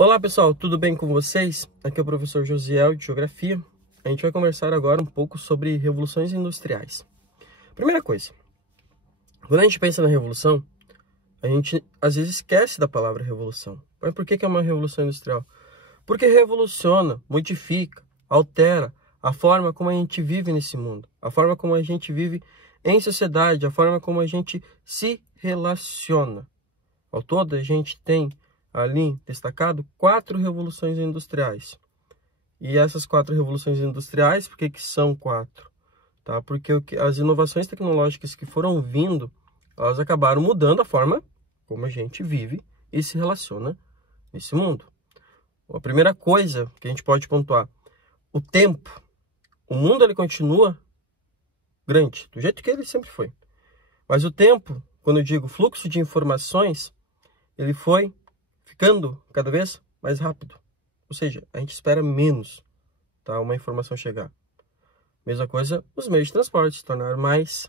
Olá pessoal, tudo bem com vocês? Aqui é o professor Josiel de Geografia. A gente vai conversar agora um pouco sobre revoluções industriais. Primeira coisa, quando a gente pensa na revolução, a gente às vezes esquece da palavra revolução. Mas por que é uma revolução industrial? Porque revoluciona, modifica, altera a forma como a gente vive nesse mundo, a forma como a gente vive em sociedade, a forma como a gente se relaciona. Ao todo, a gente tem ali destacado 4 revoluções industriais. E essas 4 revoluções industriais, por que são 4? Tá? Porque as inovações tecnológicas que foram vindo, elas acabaram mudando a forma como a gente vive e se relaciona nesse mundo. A primeira coisa que a gente pode pontuar, o tempo. O mundo ele continua grande, do jeito que ele sempre foi. Mas o tempo, quando eu digo fluxo de informações, ele foi ficando cada vez mais rápido. Ou seja, a gente espera menos, tá, uma informação chegar. Mesma coisa, os meios de transporte se tornaram mais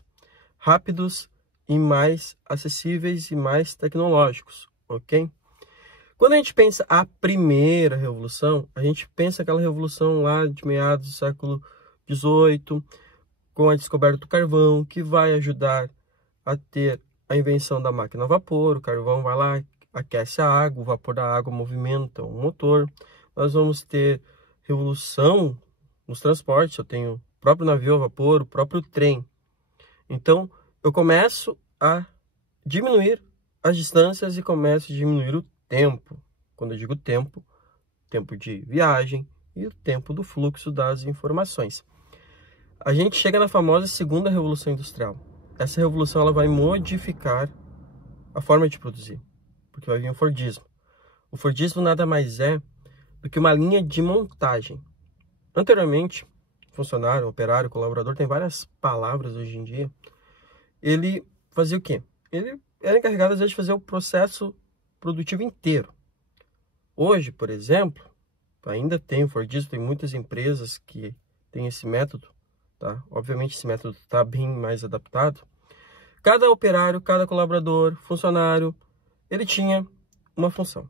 rápidos e mais acessíveis e mais tecnológicos, ok? Quando a gente pensa a primeira revolução, a gente pensa aquela revolução lá de meados do século XVIII, com a descoberta do carvão, que vai ajudar a ter a invenção da máquina a vapor. O carvão vai lá, aquece a água, o vapor da água movimenta o motor. Nós vamos ter revolução nos transportes. Eu tenho o próprio navio a vapor, o próprio trem. Então, eu começo a diminuir as distâncias e começo a diminuir o tempo. Quando eu digo tempo, tempo de viagem e o tempo do fluxo das informações. A gente chega na famosa segunda revolução industrial. Essa revolução ela vai modificar a forma de produzir, porque vai vir o Fordismo. O Fordismo nada mais é do que uma linha de montagem. Anteriormente, funcionário, operário, colaborador, tem várias palavras hoje em dia. Ele fazia o quê? Ele era encarregado, às vezes, de fazer o processo produtivo inteiro. Hoje, por exemplo, ainda tem o Fordismo, tem muitas empresas que têm esse método, tá? Obviamente, esse método está bem mais adaptado. Cada operário, cada colaborador, funcionário, ele tinha uma função,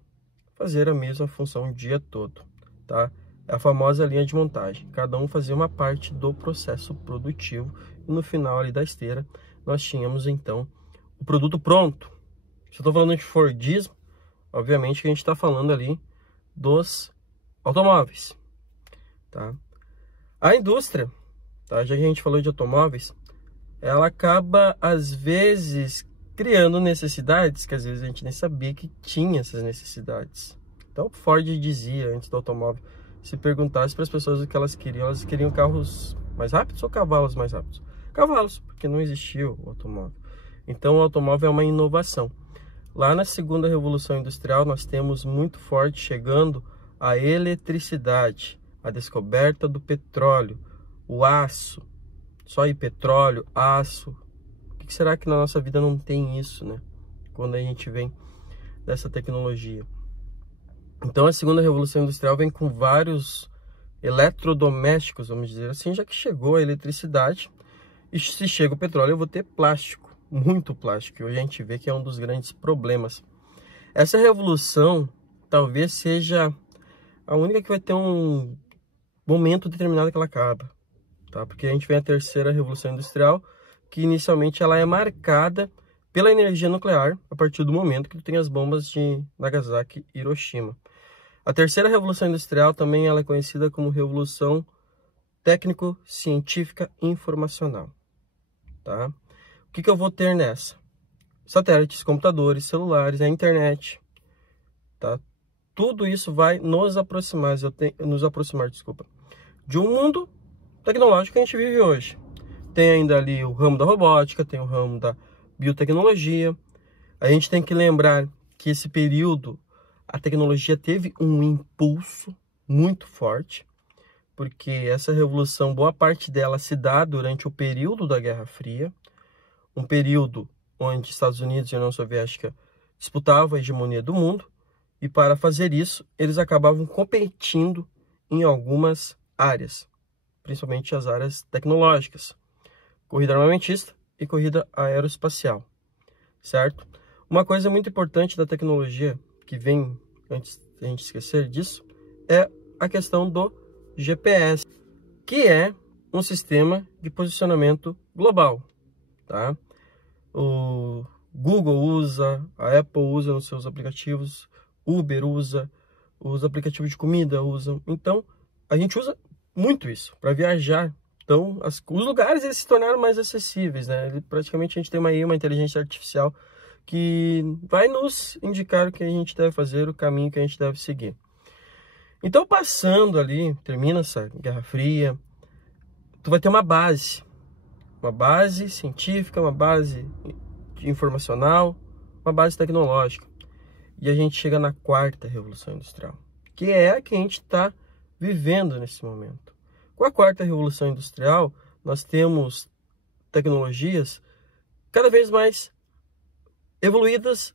fazer a mesma função o dia todo, tá? É a famosa linha de montagem. Cada um fazia uma parte do processo produtivo e no final ali da esteira nós tínhamos então o produto pronto. Se eu estou falando de Fordismo, obviamente que a gente está falando ali dos automóveis, tá? A indústria, tá? Já que a gente falou de automóveis, ela acaba às vezes criando necessidades que às vezes a gente nem sabia que tinha essas necessidades. Então o Ford dizia antes do automóvel, se perguntasse para as pessoas o que elas queriam carros mais rápidos ou cavalos mais rápidos? Cavalos, porque não existia o automóvel. Então o automóvel é uma inovação. Lá na segunda revolução industrial nós temos muito forte chegando a eletricidade, a descoberta do petróleo, o aço. Só aí petróleo, aço. Por que será que na nossa vida não tem isso, né? Quando a gente vem dessa tecnologia. Então a segunda revolução industrial vem com vários eletrodomésticos, vamos dizer assim, já que chegou a eletricidade. E se chega o petróleo, eu vou ter plástico, muito plástico. E hoje a gente vê que é um dos grandes problemas. Essa revolução talvez seja a única que vai ter um momento determinado que ela acaba. Tá? Porque a gente vem a terceira revolução industrial, que inicialmente ela é marcada pela energia nuclear, a partir do momento que tem as bombas de Nagasaki e Hiroshima. A terceira revolução industrial também ela é conhecida como revolução técnico-científica informacional. Tá? O que eu vou ter nessa? Satélites, computadores, celulares, a internet. Tá? Tudo isso vai nos aproximar, de um mundo tecnológico que a gente vive hoje. Tem ainda ali o ramo da robótica, tem o ramo da biotecnologia. A gente tem que lembrar que esse período a tecnologia teve um impulso muito forte, porque essa revolução, boa parte dela se dá durante o período da Guerra Fria, um período onde Estados Unidos e a União Soviética disputavam a hegemonia do mundo, e para fazer isso, eles acabavam competindo em algumas áreas, principalmente as áreas tecnológicas, corrida armamentista e corrida aeroespacial, certo? Uma coisa muito importante da tecnologia, que vem antes se a gente esquecer disso, é a questão do GPS, que é um sistema de posicionamento global, tá? O Google usa, a Apple usa nos seus aplicativos, Uber usa, os aplicativos de comida usam. Então, a gente usa muito isso para viajar. Então, os lugares eles se tornaram mais acessíveis, né? Praticamente a gente tem uma inteligência artificial que vai nos indicar o que a gente deve fazer, o caminho que a gente deve seguir. Então, passando ali, termina essa Guerra Fria, tu vai ter uma base científica, uma base informacional, uma base tecnológica. E a gente chega na quarta Revolução Industrial, que é a que a gente está vivendo nesse momento. Com a quarta Revolução Industrial, nós temos tecnologias cada vez mais evoluídas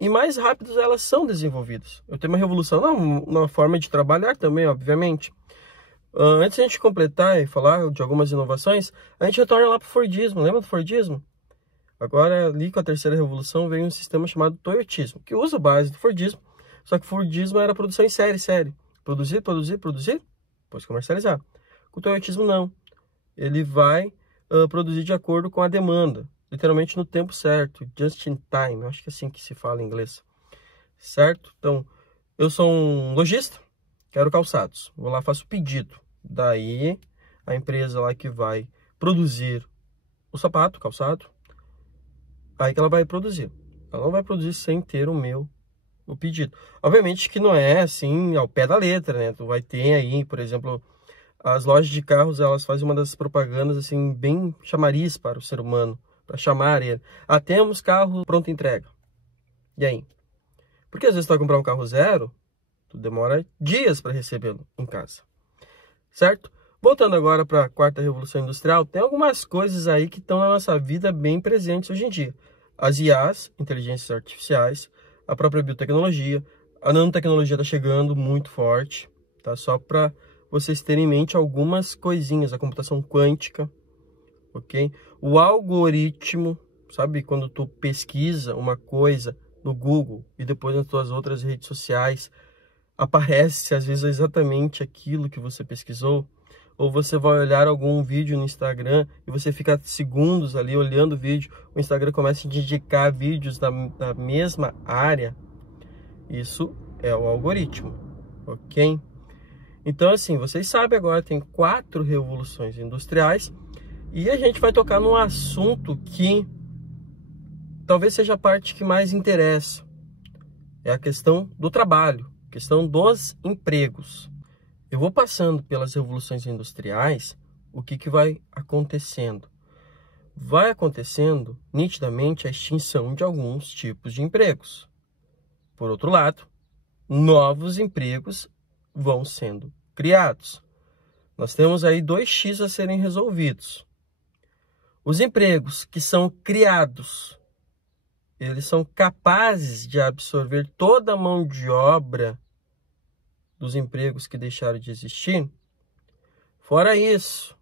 e mais rápidas elas são desenvolvidas. Eu tenho uma revolução na forma de trabalhar também, obviamente. Antes de a gente completar e falar de algumas inovações, a gente retorna lá para o Fordismo. Lembra do Fordismo? Agora, ali com a terceira revolução, veio um sistema chamado Toyotismo, que usa a base do Fordismo, só que o Fordismo era produção em série. Produzir, depois comercializar. Com o Toyotismo, não. Ele vai produzir de acordo com a demanda, literalmente no tempo certo, just in time, acho que é assim que se fala em inglês, certo? Então, eu sou um lojista, quero calçados, vou lá, faço o pedido, daí a empresa lá que vai produzir o sapato, calçado, aí que ela vai produzir, ela não vai produzir sem ter o pedido. Obviamente que não é assim ao pé da letra, né? Tu vai ter aí, por exemplo, as lojas de carros, elas fazem uma das propagandas assim bem chamariz para o ser humano, para chamar ele. Temos carro pronto entrega. E aí? Porque às vezes tu vai comprar um carro zero, tu demora dias para recebê-lo em casa. Certo? Voltando agora para a quarta Revolução Industrial, tem algumas coisas aí que estão na nossa vida bem presentes hoje em dia. As IAs, inteligências artificiais, a própria biotecnologia, a nanotecnologia está chegando muito forte, tá? Só para vocês terem em mente algumas coisinhas, a computação quântica, ok? O algoritmo, sabe quando tu pesquisa uma coisa no Google e depois nas tuas outras redes sociais aparece às vezes exatamente aquilo que você pesquisou? Ou você vai olhar algum vídeo no Instagram e você fica segundos ali olhando o vídeo, o Instagram começa a indicar vídeos da mesma área. Isso é o algoritmo, ok? Então, assim, vocês sabem agora, tem 4 revoluções industriais e a gente vai tocar num assunto que talvez seja a parte que mais interessa. É a questão do trabalho, a questão dos empregos. Eu vou passando pelas revoluções industriais, o que vai acontecendo? Vai acontecendo, nitidamente, a extinção de alguns tipos de empregos. Por outro lado, novos empregos vão sendo criados. Nós temos aí 2x a serem resolvidos. Os empregos que são criados, eles são capazes de absorver toda a mão de obra dos empregos que deixaram de existir. Fora isso,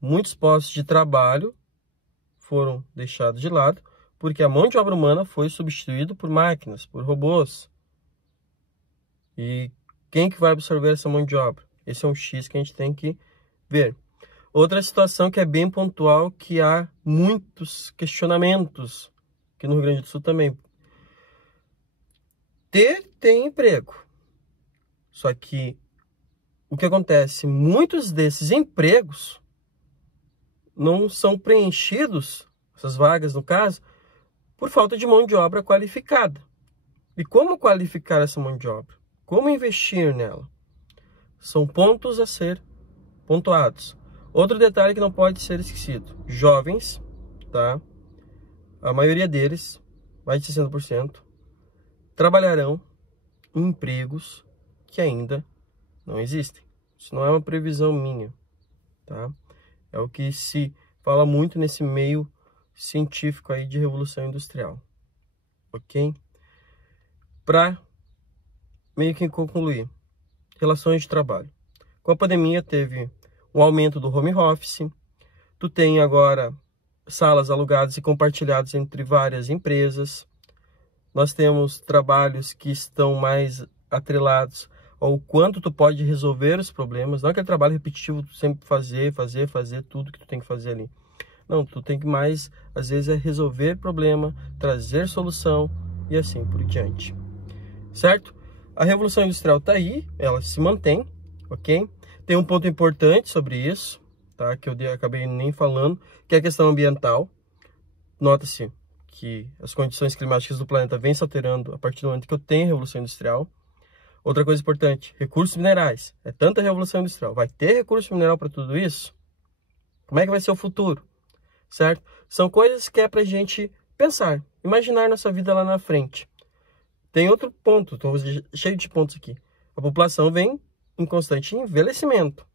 muitos postos de trabalho foram deixados de lado porque a mão de obra humana foi substituída por máquinas, por robôs. E quem que vai absorver essa mão de obra? Esse é um X que a gente tem que ver. Outra situação que é bem pontual, que há muitos questionamentos, aqui no Rio Grande do Sul também. Tem emprego. Só que o que acontece? Muitos desses empregos não são preenchidos, essas vagas no caso, por falta de mão de obra qualificada. E como qualificar essa mão de obra? Como investir nela? São pontos a ser pontuados. Outro detalhe que não pode ser esquecido. Jovens, tá? A maioria deles, mais de 60%, trabalharão em empregos que ainda não existem. Isso não é uma previsão minha, tá? É o que se fala muito nesse meio científico aí de revolução industrial, ok? Para meio que concluir, relações de trabalho. Com a pandemia teve um aumento do home office, tu tem agora salas alugadas e compartilhadas entre várias empresas, nós temos trabalhos que estão mais atrelados ao quanto tu pode resolver os problemas. Não é aquele trabalho repetitivo, tu sempre fazer tudo que tu tem que fazer ali. Não, tu tem que mais, às vezes, é resolver problema, trazer solução e assim por diante. Certo? A Revolução Industrial está aí, ela se mantém, ok? Tem um ponto importante sobre isso, tá? Que eu acabei nem falando, que é a questão ambiental. Nota-se que as condições climáticas do planeta vêm se alterando a partir do momento que eu tenho a Revolução Industrial. Outra coisa importante, recursos minerais. É tanta Revolução Industrial. Vai ter recurso mineral para tudo isso? Como é que vai ser o futuro? Certo? São coisas que é para a gente pensar, imaginar nossa vida lá na frente. Tem outro ponto, estou cheio de pontos aqui. A população vem em constante envelhecimento.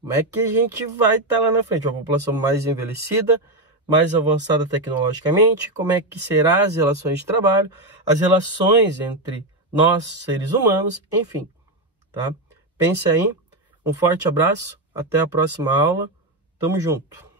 Como é que a gente vai estar lá na frente? Uma população mais envelhecida, mais avançada tecnologicamente, como é que serão as relações de trabalho, as relações entre nós, seres humanos, enfim, tá? Pense aí, um forte abraço, até a próxima aula, tamo junto!